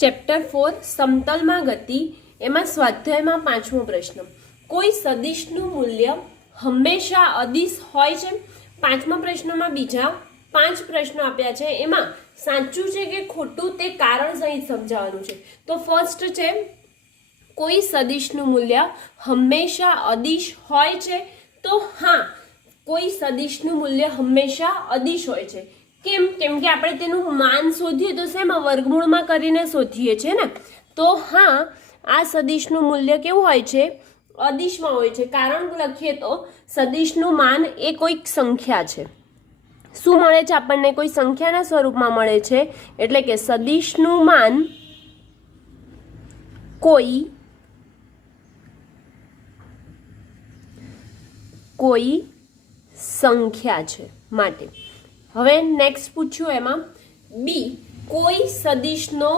Chapter 4 સમતલમાં ગતિ એમાં સ્વાધ્યાયમાં પાંચમો પ્રશ્ન, કોઈ સદિશનું મૂલ્ય હંમેશા અદિશ હોય છે. પાંચમા પ્રશ્નમાં બીજા 5 પ્રશ્નો આપ્યા છે, એમાં સાચું છે કે ખોટું તે કારણ સહિત સમજાવવાનું છે. તો ફર્સ્ટ છે, કોઈ સદિશનું મૂલ્ય હંમેશા અદિશ હોય છે. તો હા, કોઈ સદિશનું મૂલ્ય હંમેશા અદિશ હોય છે. કેમ? કેમ કે આપણે તેનું માન શોધીએ તો શેમાં વર્ગમૂળમાં કરીને શોધીએ છીએ ને. તો હા, આ સદિશનું મૂલ્ય કેવું હોય છે? અદિશમાં હોય છે. કારણ લખીએ તો સદિશનું માન એ કોઈક સંખ્યા છે. શું મળે છે આપણને? કોઈ સંખ્યાના સ્વરૂપમાં મળે છે. એટલે કે સદિશનું માન કોઈ સંખ્યા છે માટે. હવે નેક્સ્ટ પૂછ્યું એમાં બી, કોઈ સદિશનો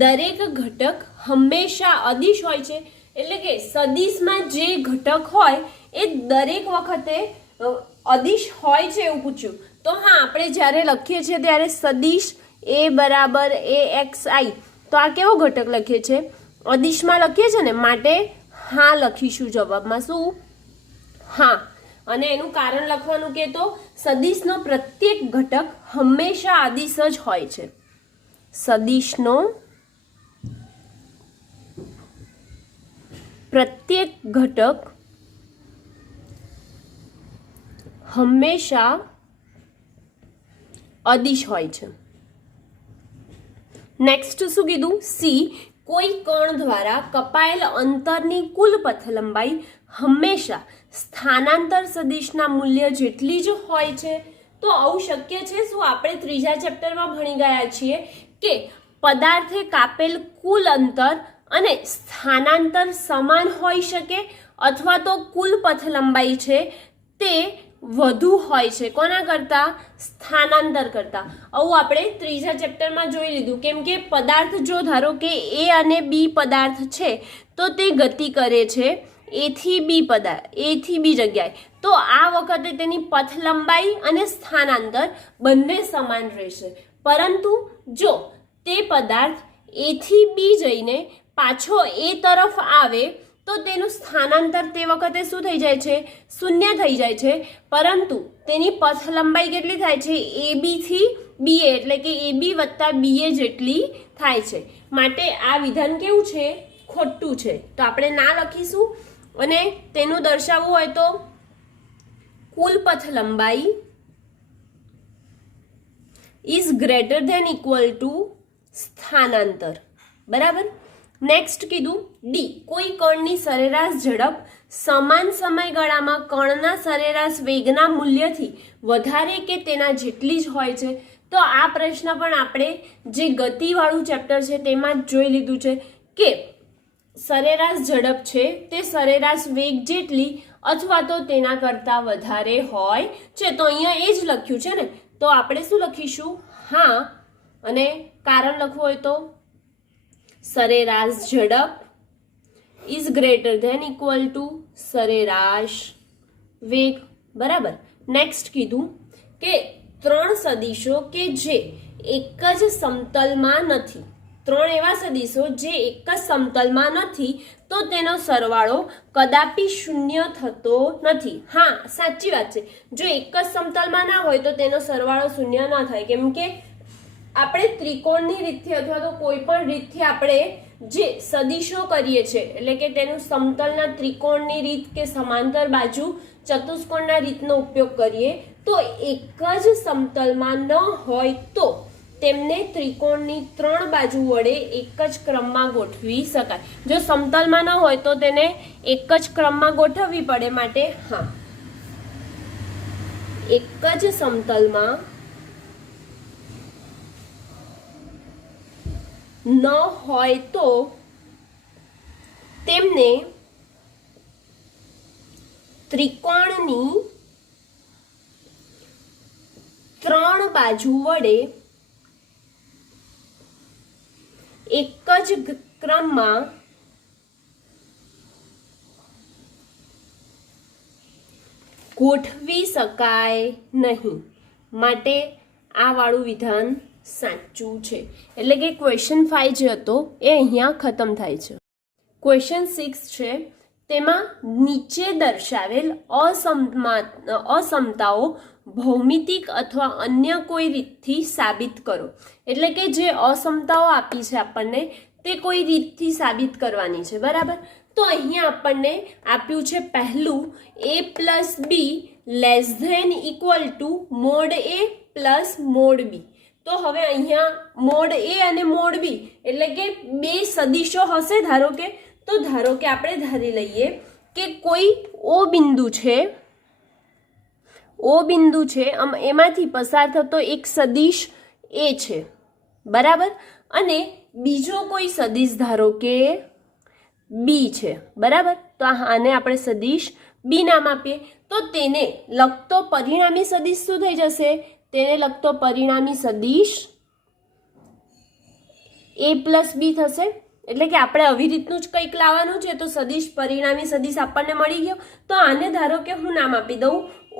દરેક ઘટક હંમેશા અદિશ હોય છે. એટલે કે સદિશમાં જે ઘટક હોય એ દરેક વખતે અદિશ હોય છે એવું પૂછ્યું. તો હા, આપણે જ્યારે લખીએ છીએ ત્યારે સદિશ એ બરાબર એ એક્સ આઈ, તો આ કેવો ઘટક લખીએ છીએ? અદિશમાં લખીએ છીએ ને, માટે હા લખીશું જવાબમાં. શું? હા. અને એનું કારણ લખવાનું કે તો સદિશનો પ્રત્યેક ઘટક હંમેશા અદિશ જ હોય છે. સદિશનો પ્રત્યેક ઘટક હંમેશા અદિશ હોય છે. નેક્સ્ટ શું કીધું? સી, કોઈ કણ દ્વારા કપાયેલ અંતરની કુલ પથ લંબાઈ હંમેશા સ્થાનાંતર સદિશના મૂલ્ય જેટલી જ હોય છે. તો આવું શક્ય છે? શું આપણે ત્રીજા ચેપ્ટરમાં ભણી ગયા છીએ કે પદાર્થે કાપેલ કુલ અંતર અને સ્થાનાંતર સમાન હોઈ શકે, અથવા તો કુલ પથ લંબાઈ છે તે વધુ હોય છે કોના કરતા? સ્થાનાંતર કરતા. આવું આપણે ત્રીજા ચેપ્ટરમાં જોઈ લીધું. કેમ કે પદાર્થ જો ધારો કે એ અને બી પદાર્થ છે તો તે ગતિ કરે છે એ થી બી જગ્યાએ. તો આ વખતે તેની પથ લંબાઈ અને સ્થાનાંતર બંને સમાન રહેશે. પરંતુ જો તે પદાર્થ એ થી બી જઈને પાછો એ તરફ આવે તો તેનું સ્થાનાંતર તે વખતે શું થઈ જાય છે? શૂન્ય થઈ જાય છે. પરંતુ તેની પથ લંબાઈ કેટલી થાય છે? એ બી થી બી એ, એટલે કે એ બી વત્તા બી એ જેટલી થાય છે. માટે આ વિધાન કેવું છે? ખોટું છે. તો આપણે ના લખીશું. અને તેનું દર્શાવવું હોય તો કુલ પથ લંબાઈ is greater than equal to સ્થાનાંતર. બરાબર. નેક્સ્ટ કીધું ડી, કોઈ કણની સરેરાશ ઝડપ સમાન સમયગાળામાં કણના સરેરાશ વેગના મૂલ્યથી વધારે કે તેના જેટલી જ હોય છે. તો આ પ્રશ્ન પણ આપણે જે ગતિવાળું ચેપ્ટર છે તેમાં જ જોઈ લીધું છે કે સરેરાશ ઝડપ છે તે સરેરાશ વેગ જેટલી અથવા તો તેના કરતાં વધારે હોય છે. તો અહીંયા એ જ લખ્યું છે ને, તો આપણે શું લખીશું? હા. અને કારણ લખવું હોય તો સરેરાશ ઝડપ is greater than equal to સરેરાશ વેગ. બરાબર. નેક્સ્ટ કીધું કે 3 સદિશો કે જે એક જ સમતલમાં નથી. 3 એવા સદિશો જે એક જ સમતલમાં નથી તો તેનો સરવાળો કદાપી શૂન્ય થતો નથી. હા, સાચી વાત છે. જો એક જ સમતલમાં ના હોય તો તેનો સરવાળો શૂન્ય ના થાય. કેમ કે આપણે ત્રિકોણની રીતથી અથવા તો કોઈ પણ રીતથી આપણે જે સદિશો કરીએ છીએ, એટલે કે તેનું સમતલના ત્રિકોણની રીત કે સમાંતર બાજુ ચતુષ્કોણના રીતનો ઉપયોગ કરીએ તો એક જ સમતલમાં ન હોય તો તેમને ત્રિકોણની 3 બાજુ વડે એક જ ક્રમમાં ગોઠવી શકાય. જો સમતલમાં ન હોય તો તેને એક જ ક્રમમાં ગોઠવવી પડે. માટે હા, એક જ સમતલમાં ન હોય તો તેમને ત્રિકોણની 3 બાજુ વડે એક જ ક્રમમાં ગોઠવી શકાય નહીં. માટે આ વાળું વિધાન સાચું છે. એટલે કે ક્વેશ્ચન 5 જે હતો એ અહીંયા ખતમ થાય છે. ક્વેશ્ચન 6 છે, તેમાં નીચે દર્શાવેલ અસમતાઓ ભૌમિતિક અથવા અન્ય કોઈ રીતથી સાબિત કરો. એટલે કે જે અસમતાઓ આપી છે આપણને તે કોઈ રીતથી સાબિત કરવાની છે. બરાબર. તો અહીંયા આપણને આપ્યું છે પહેલું a plus B less than equal to mod A plus mod B. તો હવે અહીંયા મોડ એ અને મોડ બી એટલે કે બે સદિશો હશે. ધારો કે આપણે ધારી લઈએ કે કોઈ ઓ બિંદુ છે એમાંથી પસાર થતો એક સદિશ એ છે. બરાબર. અને બીજો કોઈ સદિશ ધારો કે બી છે. બરાબર. તો આને આપણે સદિશ બી નામ આપીએ. તો તેને લગતો પરિણામી સદિશ શું થઈ જશે? તેને લગતો પરિણામી સદિશ a પ્લસ બી થશે. એટલે કે આપણે આવી રીતનું જ કંઈક લાવવાનું છે. તો સદિશ પરિણામી સદિશ આપણને મળી ગયો. તો આને ધારો કે હું નામ આપી દઉં,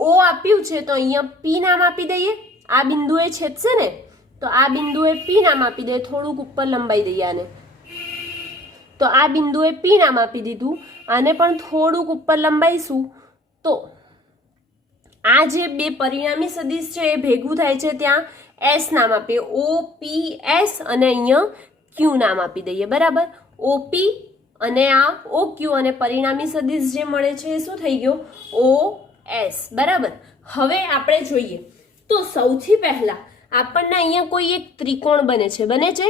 ઓ આપ્યું છે તો અહીંયા પી નામ આપી દઈએ. આ બિંદુએ છેદશે ને તો આ બિંદુએ પી નામ આપી દઈએ. થોડુંક ઉપર લંબાઈ દઈએ આને. તો આ બિંદુએ પી નામ આપી દીધું. આને પણ થોડુંક ઉપર લંબાઈશું તો આ જે બે પરિણામી સદિશ છે એ ભેગું થાય છે, ત્યાં એસ નામ આપીએ. ઓ પી એસ અને અહીંયા ક્યુ નામ આપી દઈએ. બરાબર. ઓપી અને આ ઓ ક્યુ અને પરિણામી સદિશ જે મળે છે એ શું થઈ ગયો? O S. બરાબર. હવે આપણે જોઈએ તો સૌથી પહેલા આપણને અહીંયા કોઈ એક ત્રિકોણ બને છે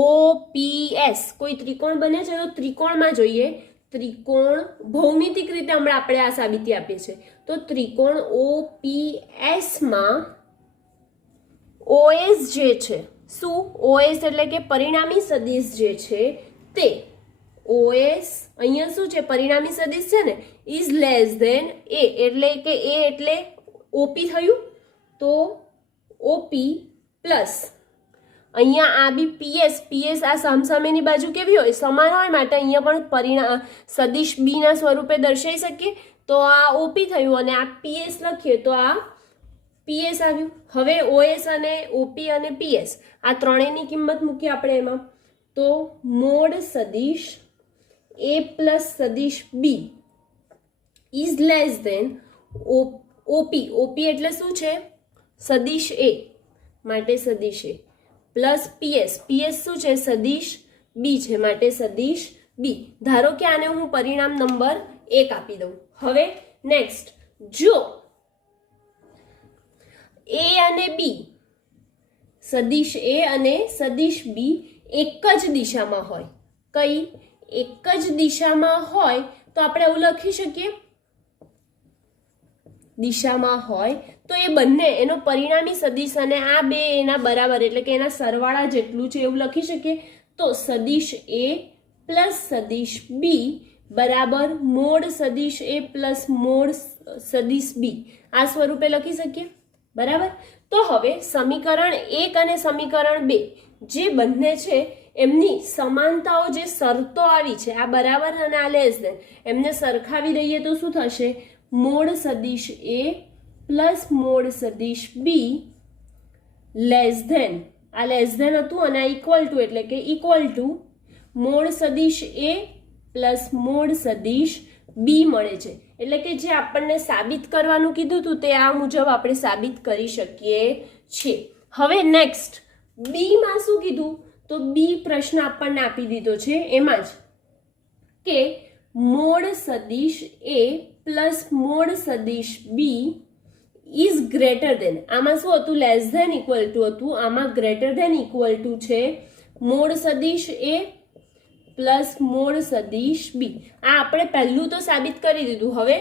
ઓ પી એસ કોઈ ત્રિકોણ બને છે. તો ત્રિકોણમાં જોઈએ, ત્રિકોણ ભૌમિતિક રીતે હમણાં આપણે આ સાબિતી આપીએ છીએ. તો ત્રિકોણ ઓ પી એસ માં ઓએસ જે છે, શું ઓએસ એટલે કે પરિણામી સદિશ જે છે તે ઓએસ અહીંયા શું છે? પરિણામી સદિશ છે ને, ઇઝ લેસ ધેન એ. એટલે કે એ એટલે ઓપી થયું. તો ઓપી પ્લસ અહીંયા આ બી પીએસ આ સામસામેની બાજુ કેવી હોય? સમાન હોય. માટે અહીંયા પણ સદિશ બી ના સ્વરૂપે દર્શાવી શકીએ. તો આ ઓપી થયું અને આ પીએસ લખીએ તો આ પીએસ આવ્યું. હવે ઓએસ અને ઓપી અને પીએસ આ ત્રણેયની કિંમત મૂકીએ આપણે એમાં. તો મોડ સદિશ એ પ્લસ સદિશ B is less than OP એટલે શું છે? સદિશ એ માટે સદિશ એ પ્લસ પીએસ શું છે? સદિશ બી છે માટે સદિશ બી. ધારો કે આને હું પરિણામ નંબર 1 આપી દઉં. હવે નેક્સ્ટ, જો એ અને બી સદિશ એ અને સદિશ બી એક જ દિશામાં હોય, કઈ એક જ દિશામાં હોય તો આપણે એવું લખી શકીએ દિશામાં હોય તો એ બંને એનો પરિણામી સદિશ અને આ બે એના બરાબર એટલે કે એના સરવાળા જેટલું છે એવું લખી શકીએ. તો સદિશ એ પ્લસ સદિશ બી બરાબર મોડ સદિશ એ પ્લસ મોડ સદિશ બી આ સ્વરૂપે લખી શકીએ. બરાબર. તો હવે સમીકરણ 1 અને સમીકરણ 2 જે બંને છે એમની સમાનતાઓ જે શરતો આવી છે આ બરાબર અને આ લેસ ધેન એમને સરખાવી દઈએ તો શું થશે? મોડ સદિશ એ પ્લસ મોડ સદિશ બી લેસ ધેન આ લેસ ધેન હતું અને આ ઇક્વલ ટુ એટલે કે ઇક્વલ ટુ મોડ સદિશ એ પ્લસ મોડ સદિશ બી મળે છે. એટલે કે જે આપણને સાબિત કરવાનું કીધું હતું તે આ મુજબ આપણે સાબિત કરી શકીએ છીએ. હવે નેક્સ્ટ બી માં શું કીધું? તો બી પ્રશ્ન આપણને આપી દીધો છે એમાં જ કે મોડ સદિશ એ પ્લસ મોડ સદિશ બી ઇઝ ગ્રેટર ધેન. આમાં શું હતું? લેસ ધેન ઇક્વલ ટુ હતું. આમાં ગ્રેટર ધેન ઇક્વલ ટુ છે મોડ સદિશ એ પ્લસ મોડ સદિશ બી. આ આપણે પહેલું તો સાબિત કરી દીધું. હવે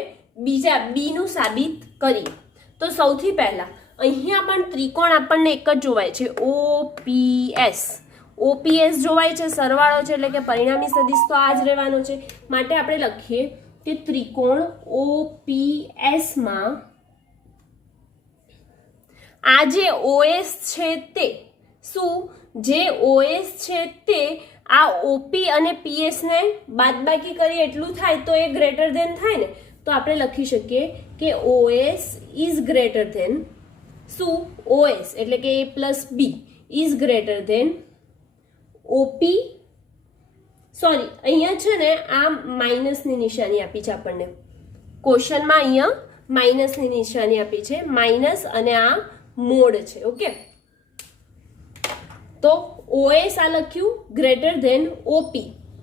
બીજા બી નું સાબિત કરીએ. તો સૌથી પહેલા અહીંયા પણ ત્રિકોણ આપણને એક જ જોવાય છે ઓપીએસ જોવાય છે, સરવાળો છે એટલે કે પરિણામી સદિશ તો આ જ રહેવાનો છે. માટે આપણે લખીએ કે ત્રિકોણ ઓપીએસ માં આ જે ઓએસ છે તે શું? જે ઓએસ છે તે આ ઓપી અને પીએસ ને બાદબાકી કરીએ એટલું થાય તો એ ગ્રેટર ધેન થાય ને. તો આપણે લખી શકીએ કે ઓએસ ઇઝ ગ્રેટર ધેન શું? ઓએસ એટલે કે A plus B is greater than OP, sorry અહીંયા છે ને આ માઇનસની નિશાની આપી છે આપણને ક્વેશ્ચનમાં, અહીંયા માઇનસની નિશાની આપી છે, માઇનસ અને આ મોડ છે. ઓકે, તો OS આ લખ્યું ગ્રેટર ધેન OP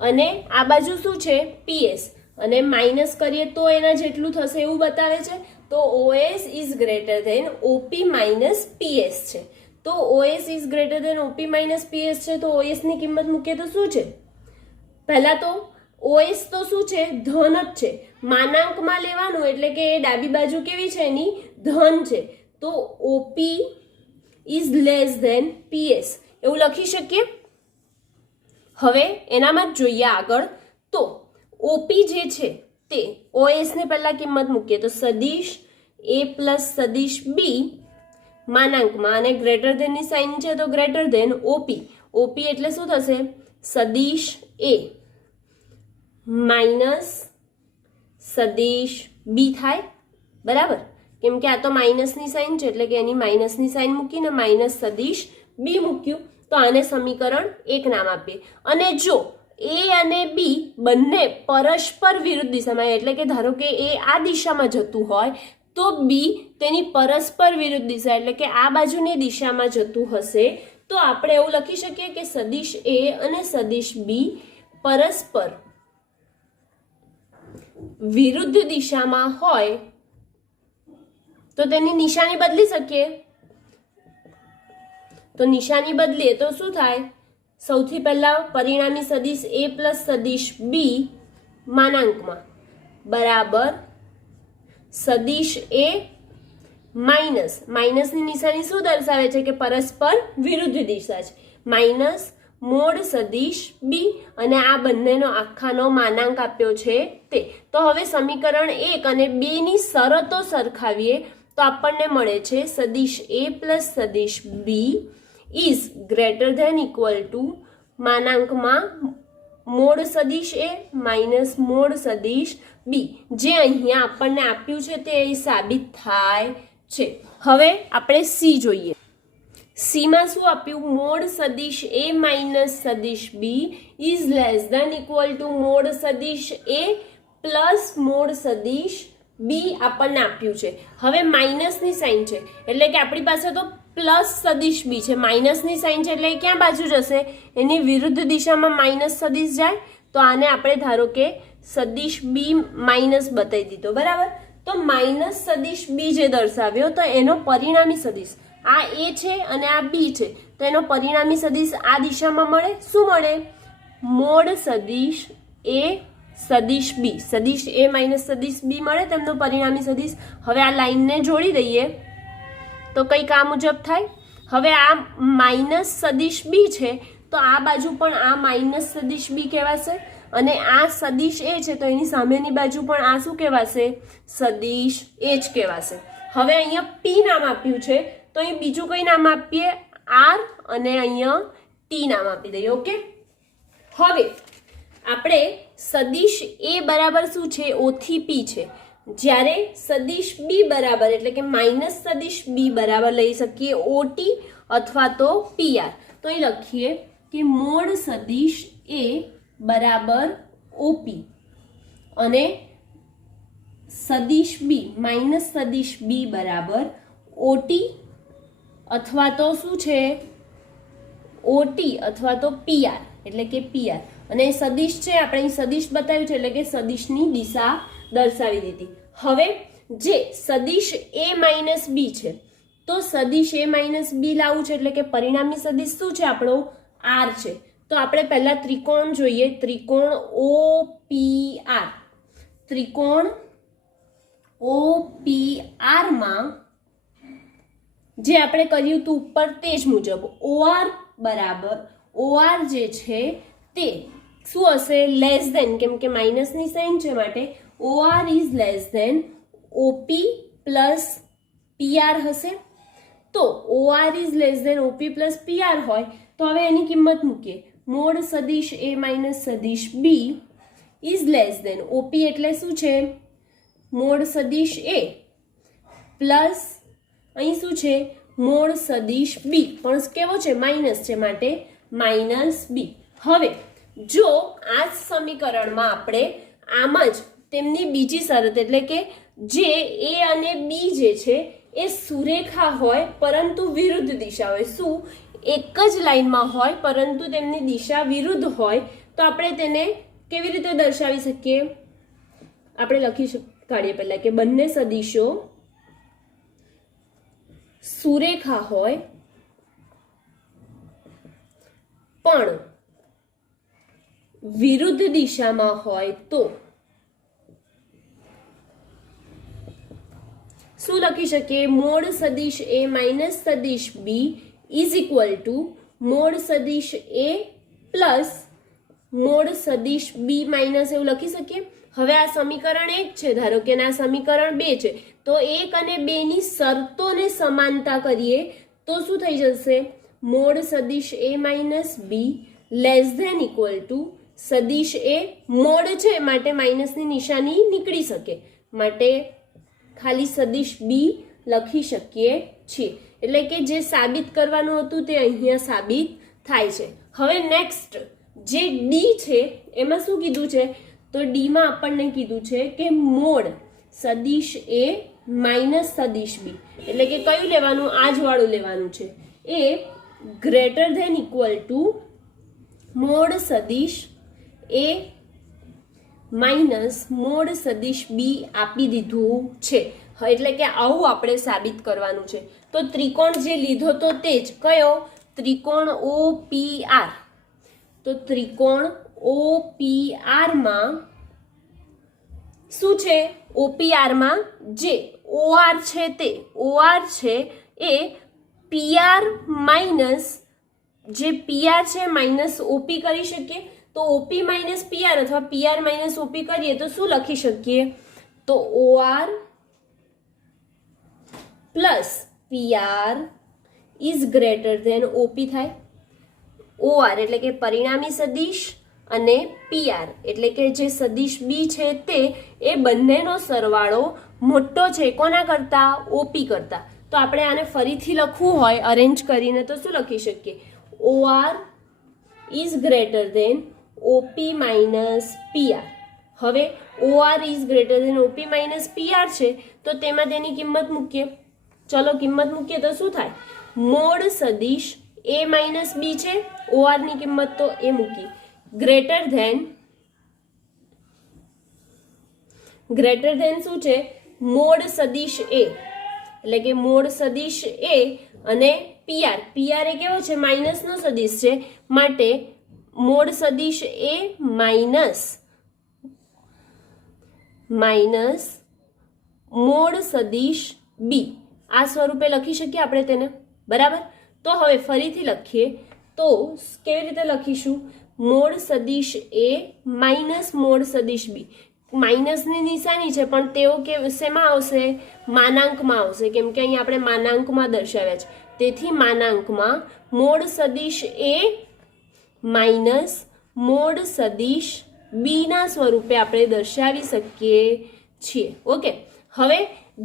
અને આ બાજુ શું છે PS અને માઇનસ કરીએ તો એના જેટલું થશે એવું બતાવે છે. તો OS is greater than OP minus PS છે. તો OS is greater than OP minus PS છે, તો OS ની કિંમત મૂકીએ તો શું છે? પહેલા તો OS તો શું છે? ધન જ છે, માનાંકમાં લેવાનું એટલે કે એ ડાબી બાજુ કેવી છે એની ધન છે. તો OP is less than PS એવું લખી શકીએ. હવે એનામાં જ જોઈએ આગળ. તો OP જે છે તે OS ને પહેલા કિંમત મૂકીએ તો સદિશ A પ્લસ સદિશ B માનાંકમાં અને ગ્રેટર ધેન ની સાઇન છે તો ગ્રેટર ધેન OP. OP એટલે શું થશે? સદિશ A માઇનસ સદિશ B થાય, બરાબર? કેમ કે આ તો માઇનસની સાઇન છે એટલે કે એની માઇનસની સાઇન મૂકીને માઇનસ સદિશ B મૂક્યું. તો આને સમીકરણ 1 નામ આપીએ. અને જો A અને B બંને પરસ્પર વિરુદ્ધ દિશામાં, એટલે કે ધારો કે A આ દિશામાં જતું હોય તો B તેની પરસ્પર વિરુદ્ધ દિશા એટલે કે આ બાજુની દિશામાં જતું હશે, તો આપણે એવું લખી શકીએ કે સદિશ A અને સદિશ B પરસ્પર વિરુદ્ધ દિશામાં હોય તો તેની નિશાની બદલી શકીએ. તો નિશાની બદલીએ તો શું થાય? સૌથી પહેલા પરિણામી સદિશ A પ્લસ સદિશ B માનાંકમાં બરાબર સદિશ A માઇનસ, માઇનસની નિશાની શું દર્શાવે છે કે પરસ્પર વિરુદ્ધ દિશા છે, માઇનસ મોડ સદિશ B અને આ બંનેનો આખાનો માનાંક આપ્યો છે તે. તો હવે સમીકરણ 1 અને 2 ની શરતો સરખાવીએ તો આપણને મળે છે સદિશ A પ્લસ સદિશ B is greater than equal to માનાંકમાં મોડ સદિશ A માઇનસ મોડ સદિશ B, જે અહીંયા આપણને આપ્યું છે તે સાબિત થાય છે. હવે આપણે C જોઈએ. C માં શું આપ્યું? મોડ સદિશ A માઇનસ સદિશ B is less than equal to mod સદિશ A પ્લસ મોડ સદિશ B આપણને આપ્યું છે. હવે માઇનસની સાઇન છે એટલે કે આપણી પાસે તો પ્લસ સદિશ B છે, માઇનસની સાઇન છે એટલે ક્યાં બાજુ જશે? એની વિરુદ્ધ દિશામાં માઇનસ સદિશ જાય. તો આને આપણે ધારો કે સદિશ B માઇનસ બતાવી દીધો, બરાબર? તો માઇનસ સદિશ B જે દર્શાવ્યો તો એનો પરિણામી સદિશ આ A છે અને આ B છે, તો એનો પરિણામી સદિશ આ દિશામાં મળે. શું મળે? મોડ સદિશ A સદિશ B, સદિશ A માઇનસ સદિશ B મળે તેમનો પરિણામી સદિશ. હવે આ લાઈનને જોડી દઈએ તો કંઈક આ મુજબ થાય. હવે આ માઇનસ સદિશ B છે તો આ બાજુ પણ આ માઇનસ સદિશ B કહેવાશે અને આ સદિશ A છે તો એની સામેની બાજુ પણ આ શું કહેવાશે? સદિશ A જ કહેવાશે. હવે અહીંયા P નામ આપ્યું છે તો અહીં બીજું કઈ નામ આપીએ? R અને અહીંયા T નામ આપી દઈએ. ઓકે, હવે આપણે સદિશ A બરાબર શું છે? O થી P છે. જ્યારે સદિશ B બરાબર એટલે કે માઇનસ સદિશ B બરાબર લઈ શકીએ OT અથવા તો PR. તો અહીં લખીએ કે મોડ સદિશ A બરાબર OP અને સદિશ B માઇનસ સદિશ B બરાબર OT અથવા તો શું છે? OT અથવા તો PR એટલે કે PR. અને સદિશ છે આપણે અહીં સદિશ બતાવ્યું છે એટલે કે સદિશની દિશા દર્શાવી દીધી. હવે જે સદિશ A માઇનસ B છે તો સદિશ A માઇનસ B લાવવું છે એટલે કે પરિણામી સદિશ શું છે આપણો? R છે. તો આપણે પહેલા ત્રિકોણ જોઈએ. ત્રિકોણ OPR, ત્રિકોણ OPR માં જે આપણે કર્યું હતું ઉપર તે જ મુજબ OR બરાબર OR જે છે તે શું હશે? લેસ ધેન, કેમ કે માઇનસની સાઇન છે માટે OR is less than OP plus PR હશે. તો OR is less than OP plus PR હોય તો હવે એની કિંમત મૂકીએ. મોડ સદિશ A માઇનસ સદિશ B is less than OP એટલે શું છે? મોડ સદિશ A પ્લસ અહીં શું છે? મોડ સદિશ બી પણ કેવો છે માઇનસ છે માટે માઇનસ બી. હવે જો આ સમીકરણમાં આપણે આમ જ તેમની બીજી શરત એટલે કે જે એ અને બી જે છે એ સુરેખા હોય પરંતુ વિરુદ્ધ દિશા હોય, શું એક જ લાઈનમાં હોય પરંતુ તેમની દિશા વિરુદ્ધ હોય તો આપણે તેને કેવી રીતે દર્શાવી શકીએ? આપણે લખી કાઢીએ પહેલા કે બંને સદિશો સુરેખા હોય પણ વિરુદ્ધ દિશામાં હોય તો શું લખી શકીએ? મોડ સદિશ એ માઇનસ સદિશ B is equal to mod સદિશ એ પ્લસ મોડ સદિશ બી માઇનસ એવું લખી શકીએ. હવે આ સમીકરણ 1 છે, ધારો કે આ સમીકરણ 2 છે, તો 1 અને 2 ની શરતોને સમાનતા કરીએ તો શું થઈ જશે? મોડ સદિશ A minus B less than equal to સદિશ એ મોડ છે માટે માઇનસની નિશાની નીકળી શકે માટે ખાલી સદિશ બી લખી શકીએ છીએ. એટલે કે જે સાબિત કરવાનું હતું તે અહીંયા સાબિત થાય છે. હવે નેક્સ્ટ જે ડી છે એમાં શું કીધું છે? તો ડીમાં આપણને કીધું છે કે મોડ સદિશ એ માઇનસ સદિશ બી એટલે કે કયું લેવાનું? આ જ વાળું લેવાનું છે. A greater than equal to mod સદિશ એ માઇનસ મોડ સદિશ બી આપી દીધું છે. એટલે કે આવું આપણે સાબિત કરવાનું છે. તો ત્રિકોણ જે લીધો તો તે જ કયો? ત્રિકોણ OPR. તો ત્રિકોણ OPR માં શું છે? OPR માં જે OR છે તે OR છે એ PR માઇનસ જે PR છે માઇનસ OP કરી શકીએ. તો OP માઇનસ PR અથવા PR માઇનસ OP કરીએ તો શું લખી શકીએ? તો OR plus PR is greater than OP થાય. OR એટલે કે પરિણામી સદિશ અને PR એટલે કે જે સદિશ બી છે તે એ બંનેનો સરવાળો મોટો છે કોના કરતા? OP કરતા. તો આપણે આને ફરીથી લખવું હોય અરેન્જ કરીને તો શું લખી શકીએ? OR is greater than OP minus PR. હવે OR is greater than OP minus PR છે તો તેમાં તેની કિંમત મૂકીએ. ચલો કિંમત મૂકીએ તો શું થાય? મોડ સદિશ એ માઇનસ બી છે, OR ની કિંમત તો એ મૂકી, ગ્રેટર ધેન શું છે? મોડ સદિશ એ એટલે કે મોડ સદિશ એ અને PR એ કેવો છે? માઇનસનો સદિશ છે માટે મોડ સદિશ એ માઇનસ મોડ સદિશ બી આ સ્વરૂપે લખી શકીએ આપણે તેને, બરાબર? તો હવે ફરીથી લખીએ તો કેવી રીતે લખીશું? મોડ સદિશ એ માઇનસ મોડ સદિશ બી. માઇનસની નિશાની છે પણ તેઓ શેમાં આવશે? માનાંકમાં આવશે, કેમ કે અહીંયા આપણે માનાંકમાં દર્શાવ્યા છે. તેથી માનાંકમાં મોડ સદિશ એ માઇનસ મોડ સદિશ બી ના સ્વરૂપે આપણે દર્શાવી શકીએ છીએ. ઓકે. હવે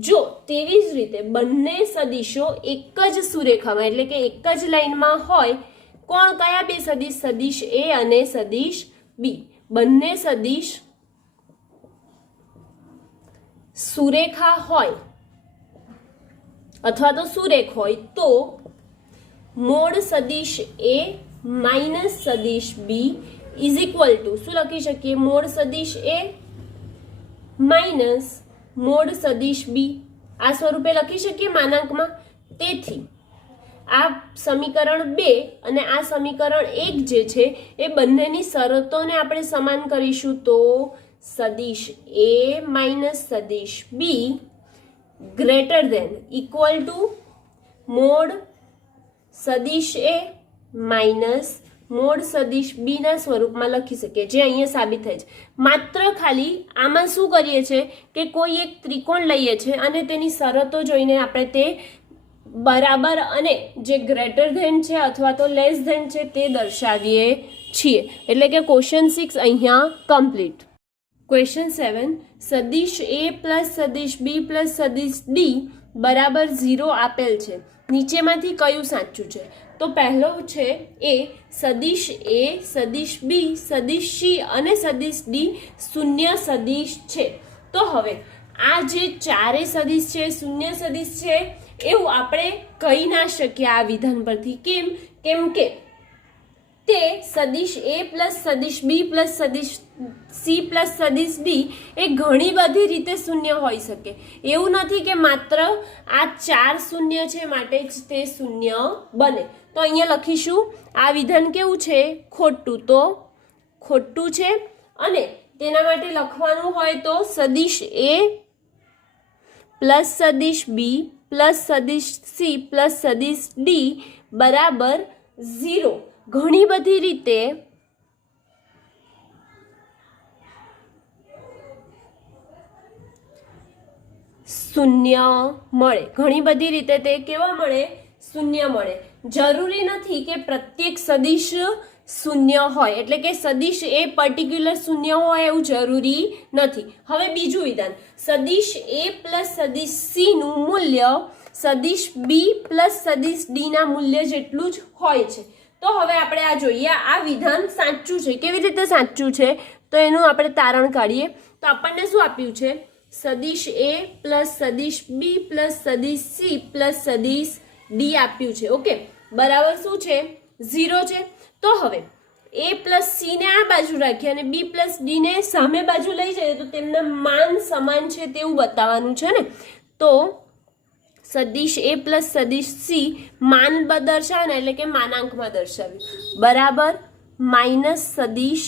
જો તેવી જ રીતે બંને સદિશો એક જ સુરેખામાં એટલે કે એક જ લાઈનમાં હોય, કોણ કયા બે સદિશ? સદિશ એ અને સદિશ બી. બંને સદિશ સુરેખા હોય અથવા તો સુરેખ હોય તો મોડ સદિશ એ માઇનસ સદિશ બી ઇઝ ઇક્વલ ટુ શું લખી શકીએ? મોડ સદિશ એ માઇનસ મોડ સદિશ બી આ સ્વરૂપે લખી શકીએ માનાંકમાં. તેથી આ સમીકરણ 2 અને આ સમીકરણ 1 જે છે એ બંનેની શરતોને આપણે સમાન કરીશું તો સદિશ એ માઇનસ સદિશ B greater than equal to mod સદિશ એ માઇનસ મોડ સદિશ બી ના સ્વરૂપમાં લખી શકીએ, જે અહીંયા સાબિત થાય છે. માત્ર ખાલી આમાં શું કરીએ છીએ કે કોઈ એક ત્રિકોણ લઈએ છીએ અને તેની શરતો જોઈને આપણે તે બરાબર અને જે ગ્રેટર ધેન છે અથવા તો લેસ ધેન છે તે દર્શાવીએ છીએ. એટલે કે ક્વેશ્ચન 6 અહીંયા કમ્પ્લીટ. ક્વેશ્ચન 7 સદિશ એ પ્લસ સદિશ બી પ્લસ સદિશ ડી બરાબર 0 આપેલ છે. નીચેમાંથી કયું સાચું છે? તો પહેલો છે એ સદિશ એ, સદિશ બી, સદિશ સી અને સદિશ ડી શૂન્ય સદિશ છે. તો હવે આ જે ચારે સદિશ છે શૂન્ય સદિશ છે એવું આપણે કહી ના શકીએ આ વિધાન પરથી. કેમ કે તે સદિશ એ પ્લસ સદિશ બી પ્લસ સદિશ સી પ્લસ સદિશ ડી એ ઘણી બધી રીતે શૂન્ય હોઈ શકે. એવું નથી કે માત્ર આ ચાર શૂન્ય છે માટે જ તે શૂન્ય બને. તો અહીંયા લખીશું આ વિધાન કેવું છે? ખોટું. તો ખોટું છે અને તેના માટે લખવાનું હોય તો સદિશ એ પ્લસ સદિશ બી પ્લસ સદિશ સી પ્લસ સદિશ ડી બરાબર 0. ઘણી બધી રીતે શૂન્ય મળે. ઘણી બધી રીતે તે કેવા મળે? શૂન્ય મળે. જરૂરી નથી કે પ્રત્યેક સદિશ શૂન્ય હોય, એટલે કે સદિશ એ પર્ટિક્યુલર શૂન્ય હોય એવું જરૂરી નથી. હવે બીજું વિધાન, સદિશ એ પ્લસ સદિશ સી નું મૂલ્ય સદિશ બી પ્લસ સદિશ ડી ના મૂલ્ય જેટલું જ હોય છે. તો હવે આપણે આ જોઈએ, આ વિધાન સાચું છે. કેવી રીતે સાચું છે? તો એનું આપણે તારણ કાઢીએ. તો આપણને શું આપ્યું છે? સદિશ એ પ્લસ સદિશ બી પ્લસ સદિશ સી પ્લસ સદિશ ડી આપ્યું છે. ઓકે, બરાબર શું છે? 0 છે. તો હવે એ પ્લસ સી ને આ બાજુ રાખીએ અને બી પ્લસ ડી ને સામે બાજુ લઈ જઈએ તો તેમના માન સમાન છે તેવું બતાવવાનું છે ને. તો સદિશ એ પ્લસ સદિશ સી માન દર્શાવે એટલે કે માનાંકમાં દર્શાવ્યું બરાબર માઇનસ સદિશ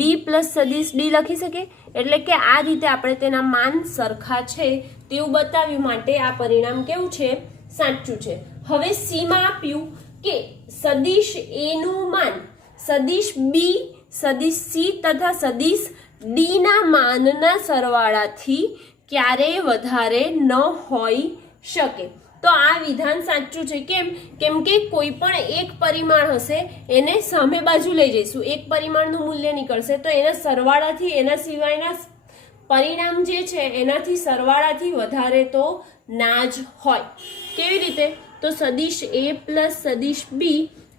બી પ્લસ સદિશ ડી લખી શકે. એટલે કે આ રીતે આપણે તેના માન સરખા છે તેવું બતાવ્યું માટે આ પરિણામ કેવું છે? સાચું છે. હવે સી માં આપ્યું કે સદિશ એ નું માન સદિશ બી સદિશ સી તથા સદિશ ડી ના માનના સરવાળાથી ક્યારેય વધારે ન હોઈ શકે. તો આ વિધાન સાચું છે. કેમ કે કોઈ પણ એક પરિમાણ હશે એને સામે બાજુ લઈ જઈશું, એક પરિમાણનું મૂલ્ય નીકળશે તો એના સરવાળાથી એના સિવાયના પરિણામ જે છે એનાથી સરવાળાથી વધારે તો ના જ હોય. કેવી રીતે? તો સદિશ એ પ્લસ સદિશ બી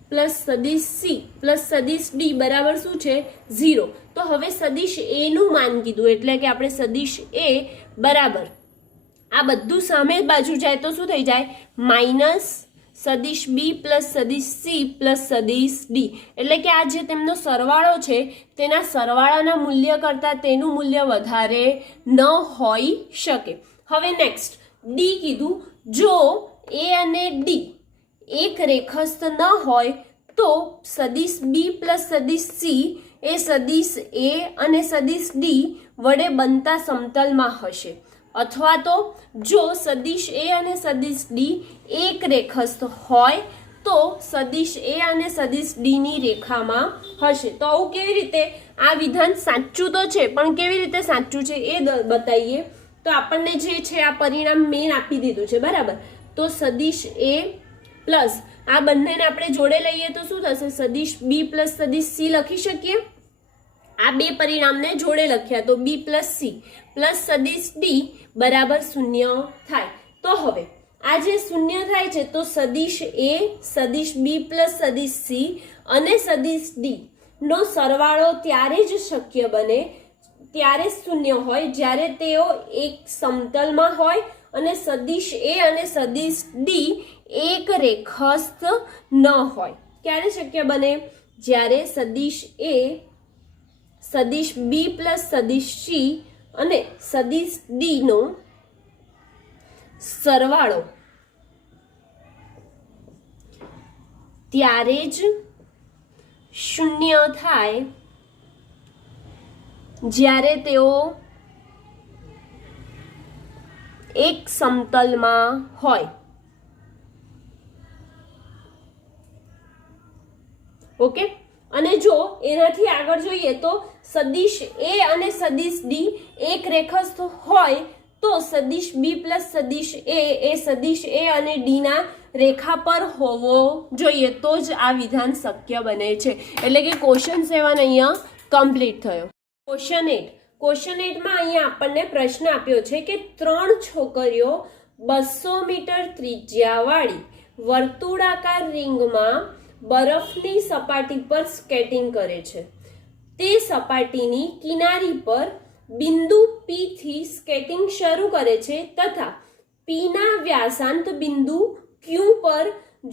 પ્લસ સદિશ સી પ્લસ સદિશ ડી બરાબર શું છે? 0. તો હવે સદિશ એ નું માન કીધું એટલે કે આપણે સદિશ એ બરાબર આ બધું સામે બાજુ જાય તો શું થઈ જાય? માઇનસ સદિશ બી પ્લસ સદિશ સી પ્લસ સદિશ ડી. એટલે કે આ જે તેમનો સરવાળો છે તેના સરવાળાના મૂલ્ય કરતાં તેનું મૂલ્ય વધારે ન હોઈ શકે. હવે નેક્સ્ટ ડી કીધું, જો એ અને ડી એક રેખસ્થ ન હોય તો સદિશ બી પ્લસ સદિશ સી એ સદિશ એ અને સદિશ ડી વડે બનતા સમતલમાં હશે. અથવા તો જો સદિશ એ અને સદિશ ડી એક રેખસ્થ હોય તો સદિશ એ અને સદિશ ડી ની રેખામાં હશે. તો આવું કેવી રીતે? આ વિધાન સાચું તો છે પણ કેવી રીતે સાચું છે એ બતાવીએ. તો આપણને જે છે આ પરિણામ મેન આપી દીધું છે બરાબર. તો સદિશ એ પ્લસ આ બંનેને આપણે જોડે લઈએ તો શું થશે? સદિશ બી પ્લસ સદિશ સી લખી શકીએ. આ બે પરિણામને જોડે લખ્યા તો બી પ્લસ સી પ્લસ સદિશ ડી બરાબર 0 થાય. તો હવે આ જે 0 થાય છે તો સદિશ એ સદિશ બી પ્લસ સદિશ સી અને સદિશ ડી નો સરવાળો ત્યારે જ શક્ય બને, ત્યારે 0 હોય જ્યારે તેઓ એક સમતલમાં હોય અને સદિશ એ અને સદિશ ડી એક રેખસ્થ ન હોય. ક્યારે શક્ય બને? જ્યારે સદિશ એ સદિશ બી પ્લસ સદિશ સી અને સદિશ ડી નો સરવાળો ત્યારે જ 0 થાય જ્યારે તેઓ એક સમતલમાં હોય. ઓકે, અને જો એનાથી આગળ જોઈએ તો સદિશ એ અને સદિશ ડી એક રેખસ્થ હોય તો સદિશ બી પ્લસ સદિશ એ સદિશ એ અને ડી ના રેખા પર હોવો જોઈએ તો જ આ વિધાન શક્ય બને છે. એટલે કે ક્વેશ્ચન 7 અહીંયા કમ્પ્લીટ થયો. ક્વેશ્ચન 8 માં અહીંયા આપણને પ્રશ્ન આપ્યો છે કે 3 છોકરીઓ 200 મીટર ત્રિજ્યાવાળી વર્તુળાકાર રિંગમાં બરફની સપાટી પર સ્કેટિંગ કરે છે. તે સપાટીની કિનારી પર બિંદુ P થી સ્કેટિંગ શરૂ કરે છે તથા P ના વ્યાસાંત બિંદુ Q પર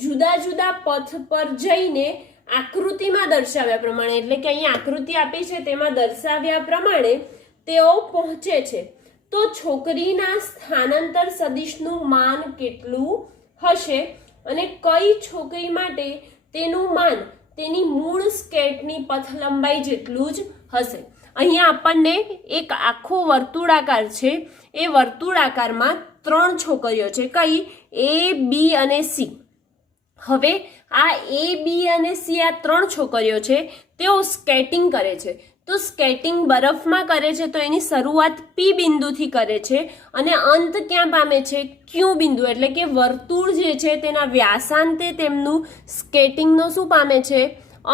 જુદા જુદા પથ પર જઈને આકૃતિમાં દર્શાવ્યા પ્રમાણે, એટલે કે અહીં આકૃતિ આપી છે તેમાં દર્શાવ્યા પ્રમાણે તેઓ પહોંચે છે. તો છોકરીના સ્થાનાંતર સદિશનું માન કેટલું હશે અને કઈ છોકરી માટે તેનું માન તેની મૂળ સ્કેટની પથ લંબાઈ જેટલું જ હશે. અહીંયા આપણને એક આખો વર્તુળાકાર છે. એ વર્તુળાકારમાં 3 છોકરીઓ છે. કઈ? A, B અને C. હવે આ A, B અને C આ 3 છોકરીઓ છે, તેઓ સ્કેટિંગ કરે છે. તો સ્કેટિંગ બરફમાં કરે છે તો એની શરૂઆત P બિંદુથી કરે છે અને અંત ક્યાં પામે છે? Q બિંદુ. એટલે કે વર્તુળ જે છે તેના વ્યાસાંતે તેમનું સ્કેટિંગનો શું પામે છે?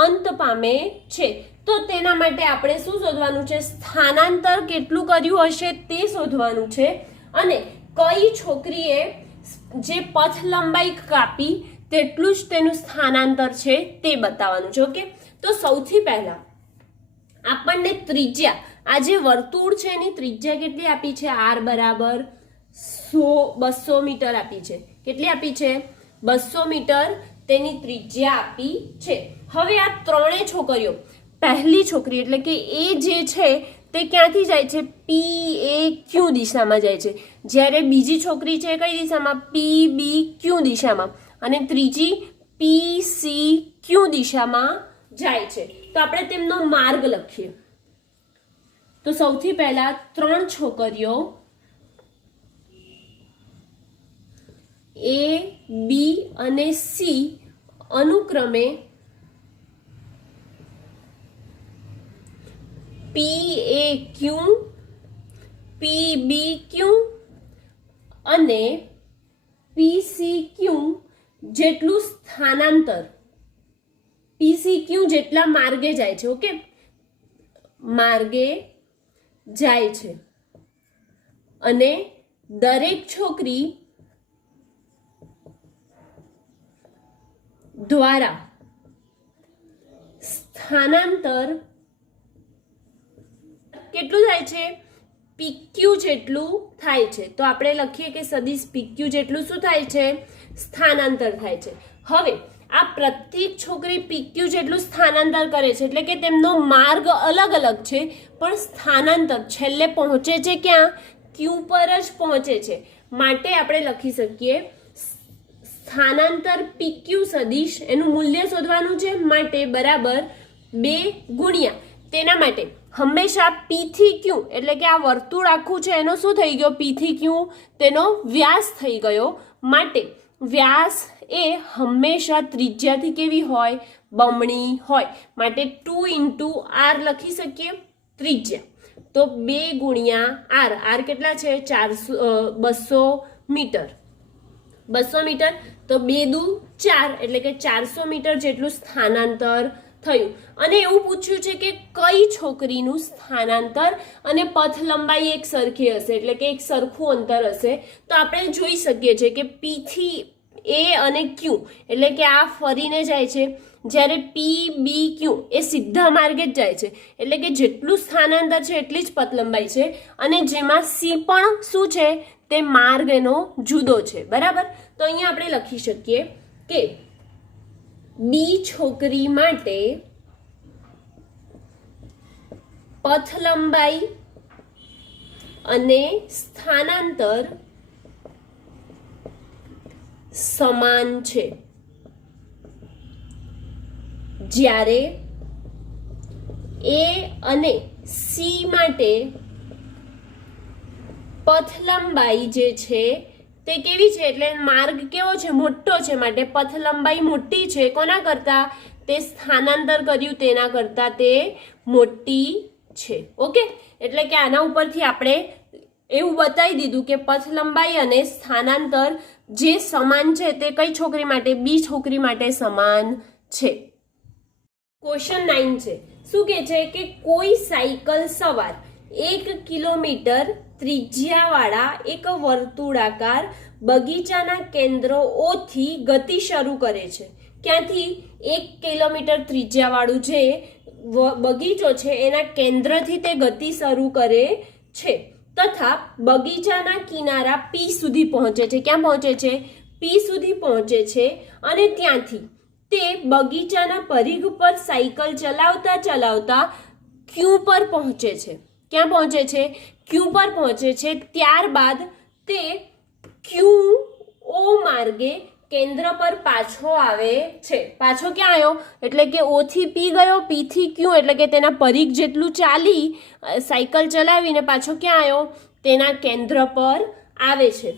અંત પામે છે. તો તેના માટે આપણે શું શોધવાનું છે? સ્થાનાંતર કેટલું કર્યું હશે તે શોધવાનું છે અને કઈ છોકરીએ જે પથ લંબાઈ કાપી તેટલું જ તેનું સ્થાનાંતર છે તે બતાવવાનું છે. ઓકે, તો સૌથી પહેલા આપણને ત્રિજ્યા, આ જે વર્તુળ છે એની ત્રિજ્યા કેટલી આપી છે? R બરાબર 200 મીટર આપી છે. કેટલી આપી છે? 200 મીટર તેની ત્રિજ્યા આપી છે. હવે આ 3 છોકરીઓ, પહેલી છોકરી એટલે કે એ જે છે તે ક્યાંથી જાય છે? P, A, Q દિશામાં જાય છે. જ્યારે બીજી છોકરી છે કઈ દિશામાં? P, B, Q દિશામાં. અને ત્રીજી P, C, Q દિશામાં જાય છે. તો આપણે તેમનો માર્ગ લખીએ. તો સૌથી પહેલા 3 છોકરીઓ A, B અને C અનુક્રમે P, A, Q, P, B, Q અને P, C, Q જેટલું સ્થાનાંતર PCQ જેટલા માર્ગે જાય છે. ઓકે, માર્ગે જાય છે અને દરેક છોકરી દ્વારા સ્થાનાંતર કેટલું થાય છે? PQ જેટલું થાય છે. તો આપણે લખીએ કે સદિશ PQ જેટલું શું થાય છે? સ્થાનાંતર થાય છે. હવે આ પ્રત્યેક છોકરી PQ જેટલું સ્થાનાંતર કરે છે એટલે કે તેમનો માર્ગ અલગ અલગ છે પણ સ્થાનાંતર છેલ્લે પહોંચે છે ક્યાં? Q પર જ પહોંચે છે. માટે આપણે લખી શકીએ સ્થાનાંતર PQ સદિશ, એનું મૂલ્ય શોધવાનું છે માટે બરાબર 2 ગુણ્યા, તેના માટે હંમેશા P થી Q એટલે કે આ વર્તુળ આખું છે એનો શું થઈ ગયો? P થી Q તેનો વ્યાસ થઈ ગયો. માટે વ્યાસ એ હંમેશા ત્રિજ્યાથી કેવી હોય? બમણી હોય. માટે 2 × R લખી શકીએ ત્રિજ્યા. તો 2 ગુણ્યા R. R કેટલા છે? 200 મીટર. 200 મીટર તો 2 દુ 4 એટલે કે 400 મીટર જેટલું સ્થાનાંતર થયું. અને એવું પૂછ્યું છે કે કઈ છોકરીનું સ્થાનાંતર અને પથ લંબાઈ એક સરખી હશે એટલે કે એક સરખું અંતર હશે. તો આપણે જોઈ શકીએ છીએ કે P થી A અને Q એટલે કે આ ફરીને જાય છે, જ્યારે P, B, Q એ સીધા માર્ગે જ જાય છે એટલે કે જેટલું સ્થાનાંતર છે એટલી જ પથ લંબાઈ છે. અને જેમાં C પણ શું છે? તે માર્ગ એનો જુદો છે. બરાબર. તો અહીંયા આપણે લખી શકીએ કે B છોકરી માટે પથ લંબાઈ અને સ્થાનાંતર સમાન છે, જ્યારે A અને C માટે પથ લંબાઈ જે છે તે કેવી છે? એટલે માર્ગ કેવો છે? મોટો છે. માટે પથ લંબાઈ મોટી છે. કોના કરતા? તે સ્થાનાંતર કર્યું તેના કરતા તે મોટી છે. ઓકે, એટલે કે આના ઉપરથી આપણે એવું બતાવી દીધું કે પથ લંબાઈ અને સ્થાનાંતર જે સમાન છે તે કઈ છોકરી માટે? B છોકરી માટે સમાન છે. ક્વેશ્ચન 9 છે. શું કહે છે કે કોઈ સાયકલ સવાર 1 કિલોમીટર ત્રિજ્યાવાળા એક વર્તુળાકાર બગીચાના કેન્દ્ર O થી ગતિ શરૂ કરે છે. ક્યાંથી? 1 કિલોમીટર ત્રિજ્યાવાળું જે બગીચો છે એના કેન્દ્રથી તે ગતિ શરૂ કરે છે તથા બગીચાના કિનારા P સુધી પહોંચે છે. ક્યાં પહોંચે છે? P સુધી પહોંચે છે અને ત્યાંથી તે બગીચાના પરિઘ પર સાયકલ ચલાવતા ચલાવતા Q પર પહોંચે છે. ક્યાં પહોંચે છે? Q પર પહોંચે છે. ત્યારબાદ તે QO માર્ગે કેન્દ્ર પર પાછો આવે છે. પાછો ક્યાં આવ્યો? એટલે કે O થી P ગયો, P થી Q, એટલે કે તેના પરિઘ જેટલું ચાલી સાયકલ ચલાવીને પાછો ક્યાં આવ્યો? તેના કેન્દ્ર પર આવે છે.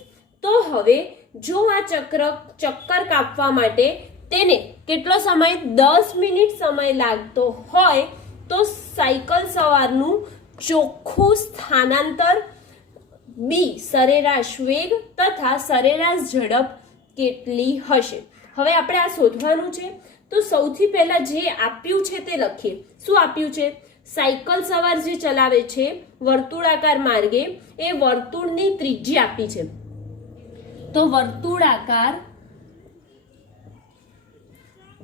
તો હવે જો આ ચક્કર કાપવા માટે તેને કેટલો સમય? 10 મિનિટ સમય લાગતો હોય તો સાયકલ સવારનું ચોખ્ખું સ્થાનાંતર બી સરેરાશ વેગ તથા સરેરાશ ઝડપ કેટલી હશે? હવે આપણે આ શોધવાનું છે. તો સૌથી પહેલા જે આપ્યું છે તે લખીએ. શું આપ્યું છે? સાયકલ સવાર જે ચલાવે છે વર્તુળાકાર માર્ગે એ વર્તુળની ત્રિજ્યા આપી છે. તો વર્તુળાકાર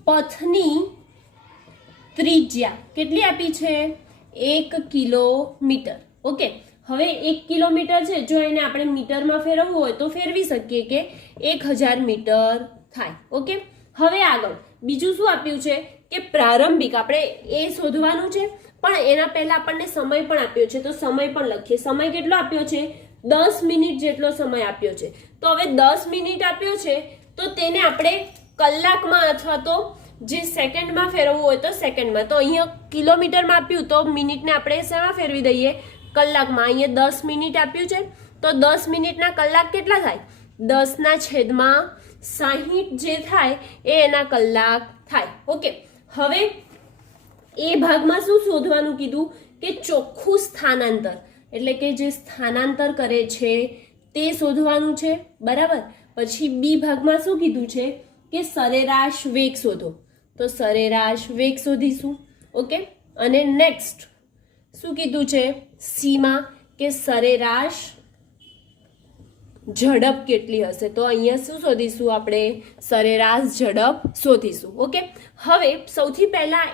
પથની ત્રિજ્યા કેટલી આપી છે? 1 કિલોમીટર. ઓકે, હવે 1 કિલોમીટર છે, જો એને આપણે મીટરમાં ફેરવવું હોય તો ફેરવી શકીએ કે 1000 મીટર થાય. ઓકે, હવે આગળ બીજું શું આપ્યું છે કે પ્રારંભિક, આપણે એ શોધવાનું છે પણ એના પહેલા આપણને સમય પણ આપ્યો છે. તો સમય પણ લખીએ. સમય કેટલો આપ્યો છે? 10 મિનિટ જેટલો સમય આપ્યો છે. તો હવે 10 મિનિટ આપ્યો છે તો તેને આપણે કલાકમાં અથવા તો જે સેકન્ડમાં ફેરવવું હોય તો સેકન્ડમાં. તો અહીંયા કિલોમીટરમાં આપ્યું તો મિનિટને આપણે શેમાં ફેરવી દઈએ? કલાકમાં. અહીંયા 10 મિનિટ આપ્યું છે તો 10 મિનિટના કલાક કેટલા થાય? 10/60 જે થાય એ એના કલાક થાય. ઓકે, હવે એ ભાગમાં શું શોધવાનું કીધું કે ચોખ્ખું સ્થાનાંતર, એટલે કે જે સ્થાનાંતર કરે છે તે શોધવાનું છે. બરાબર. પછી બી ભાગમાં શું કીધું છે કે સરેરાશ વેગ શોધો. તો સરેરાશ વેગ શોધીશું. ઓકે, અને નેક્સ્ટ શું કીધું છે સીમાં કે સરેરાશ ઝડપ કેટલી હશે? તો અહીંયા શું શોધીશું આપણે? સરેરાશ ઝડપ શોધીશું. ઓકે, હવે સૌથી પહેલા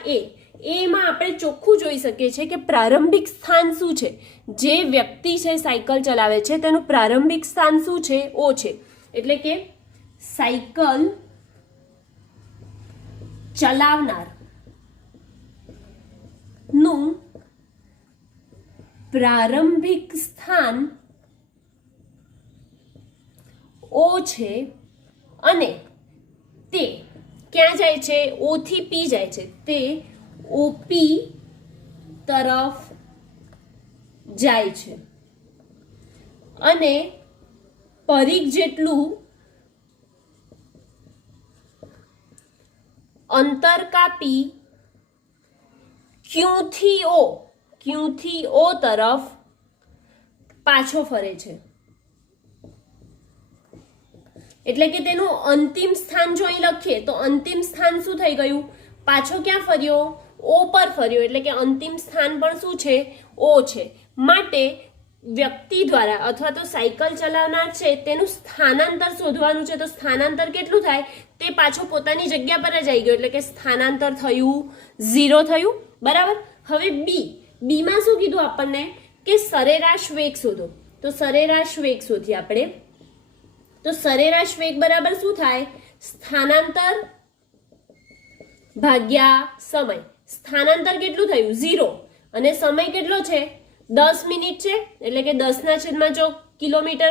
એમાં આપણે ચોખ્ખું જોઈ શકીએ છીએ કે પ્રારંભિક સ્થાન શું છે? જે વ્યક્તિ છે સાયકલ ચલાવે છે તેનું પ્રારંભિક સ્થાન શું છે? O છે. એટલે કે સાયકલ ચલાવનાર નું પ્રારંભિક સ્થાન O છે અને તે ક્યાં જાય છે? O થી P જાય છે. તે OP તરફ જાય છે અને પરિઘ જેટલું અંતર કાપી Q થી O તરફ પાછો ફરે છે. એટલે કે તેનું અંતિમ સ્થાન જો અહીં લખીએ તો અંતિમ સ્થાન શું થઈ ગયું? પાછો ક્યાં ફર્યો? O પર ફર્યો. એટલે કે અંતિમ સ્થાન પણ શું છે? O છે. માટે વ્યક્તિ દ્વારા અથવા તો સાયકલ ચલાવનાર છે તેનું સ્થાનાંતર શોધવાનું છે. તો સ્થાનાંતર કેટલું થાય? તે પાછો પોતાની જગ્યા પર જ આવી ગયો. એટલે કે સ્થાનાંતર થયું 0 થયું. બરાબર. હવે બીમાં શું કીધું આપણને કે સરેરાશ વેગ શોધો. તો સરેરાશ વેગ શોધીએ આપણે. તો સરેરાશ વેગ બરાબર શું થાય? સ્થાનાંતર ભાગ્યા સમય. સ્થાનાંતર કેટલું થયું? 0 અને સમય કેટલો છે? 10 મિનિટ છે. એટલે કે 10/6 જો કિલોમીટર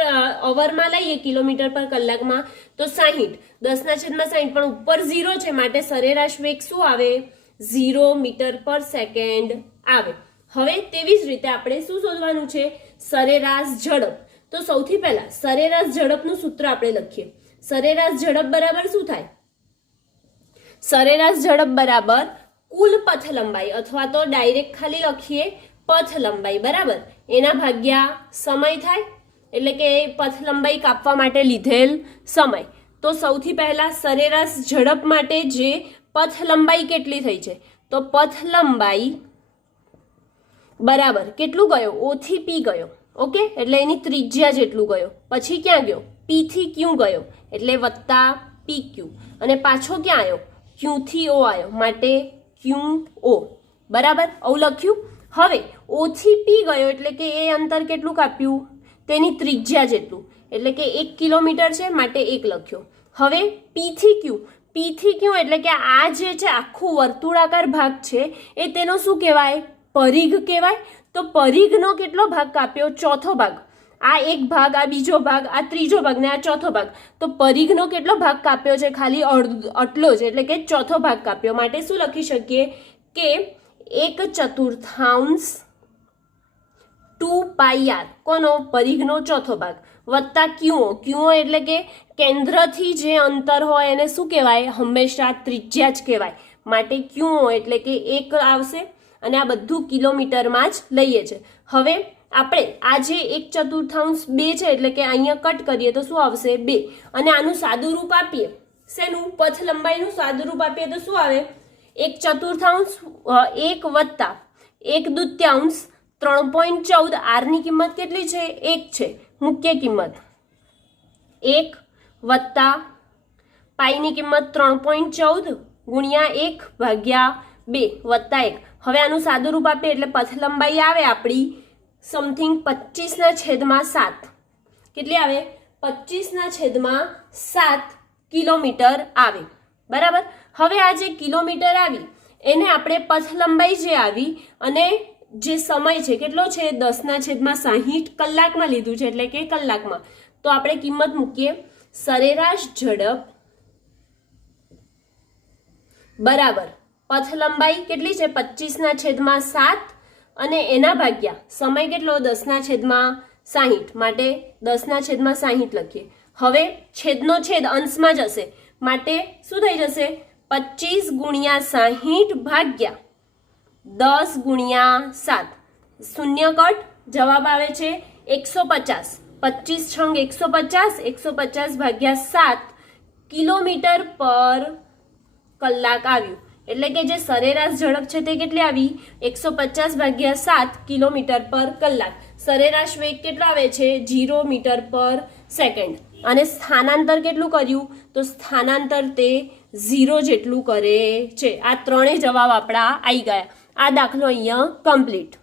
અવરમાં લઈએ કિલોમીટર પર કલાકમાં તો 60. 10/60 પણ ઉપર 0 છે માટે સરેરાશ વેગ શું આવે? 0 મીટર પર સેકન્ડ આવે. હવે તેવી જ રીતે આપણે શું શોધવાનું છે? સરેરાશ ઝડપ. તો સૌથી પહેલા સરેરાશ ઝડપનું સૂત્ર આપણે લખીએ. સરેરાશ ઝડપ બરાબર શું થાય? સરેરાશ ઝડપ બરાબર કુલ પથ લંબાઈ અથવા તો ડાયરેક્ટ ખાલી લખીએ પથ લંબાઈ બરાબર એના ભાગ્યા સમય થાય. એટલે કે પથ લંબાઈ કાપવા માટે લીધેલ સમય. તો સૌથી પહેલા સરેરાશ ઝડપ માટે જે પથ લંબાઈ કેટલી થઈ છે? તો પથ લંબાઈ બરાબર કેટલું ગયો? O થી P ગયો. ઓકે, એટલે એની ત્રિજ્યા જેટલું ગયો. પછી ક્યાં ગયો? પી થી ક્યુ ગયો એટલે વત્તા પી ક્યુ, અને પાછો ક્યાં આવ્યો? ક્યુ થી ઓ આવ્યો, માટે ક્યુ ઓ. બરાબર, આવું લખ્યું. હવે ઓ થી પી ગયો એટલે કે એ અંતર કેટલું કાપ્યું? તેની ત્રિજ્યા જેટલું, એટલે કે 1 કિલોમીટર છે, માટે 1 લખ્યો. હવે પી થી ક્યુ એટલે કે આ જે છે આખું વર્તુળાકાર ભાગ છે એ તેનો શું કહેવાય? પરિઘ કહેવાય. તો પરિઘનો કેટલો ભાગ કાપ્યો? ચોથો ભાગ. આ એક ભાગ, આ બીજો ભાગ, આ ત્રીજો ભાગ ને આ ચોથો ભાગ. તો પરિઘનો કેટલો ભાગ કાપ્યો છે? ખાલી આટલો જ, એટલે કે ચોથો ભાગ કાપ્યો. માટે શું લખી શકીએ કે 1/4 2πr કોનો? પરિઘનો ચોથો ભાગ, વત્તા ક્યુઓ એટલે કે કેન્દ્રથી જે અંતર હોય એને શું કહેવાય? હંમેશા ત્રિજ્યા જ કહેવાય. માટે ક્યુઓ એટલે કે 1 આવશે, અને આ બધું કિલોમીટરમાં જ લઈએ છે. હવે આપણે આ જે 1/4 2 છે એટલે કે અહીંયા કટ કરીએ તો શું આવશે? 2. અને આનું સાદું રૂપ આપીએ, શેનું? પથ લંબાઈનું સાદું રૂપ આપીએ તો શું આવે? 1/4 1 વત્તા 1/2 3.14. આર ની કિંમત કેટલી છે? 1 છે. મુખ્ય કિંમત 1 વત્તા પાઈની કિંમત 3.14 ગુણ્યા 1 ભાગ્યા 2 વત્તા 1. હવે આનું સાદું રૂપ આપીએ એટલે પથ લંબાઈ આવે આપણી સમથિંગ 25/7. કેટલી આવે? 25/7 કિલોમીટર આવે. બરાબર. હવે આ જે કિલોમીટર આવી એને આપણે પથ લંબાઈ જે આવી અને જે સમય છે કેટલો છે? 10/60 કલાકમાં લીધું છે, એટલે કે કલાકમાં. તો આપણે કિંમત મૂકીએ. સરેરાશ ઝડપ બરાબર પથ લંબાઈ કેટલી છે? 25/7 અને એના ભાગ્યા સમય કેટલો? 10/60. માટે 10/60 લખીએ. હવે છેદનો છેદ અંશમાં જશે, માટે શું થઈ જશે? 25 × 60 ભાગ્યા 10 × 7. શૂન્ય કટ, જવાબ આવે છે 150. 25 × 150, 150 ભાગ્યા 7 કિલોમીટર પર કલાક આવ્યું. એટલે કે જે સરેરાશ ઝડપ છે તે કેટલી આવી? 150 ભાગ્યા 7 કિલોમીટર પર કલાક. સરેરાશ વેગ કેટલો આવે છે? 0 મીટર પર સેકન્ડ. અને સ્થાનાંતર કેટલું કર્યું? તો સ્થાનાંતર તે 0 જેટલું કરે છે. આ ત્રણેય જવાબ આપણા આવી ગયા. આ દાખલો અહીંયા કમ્પ્લીટ.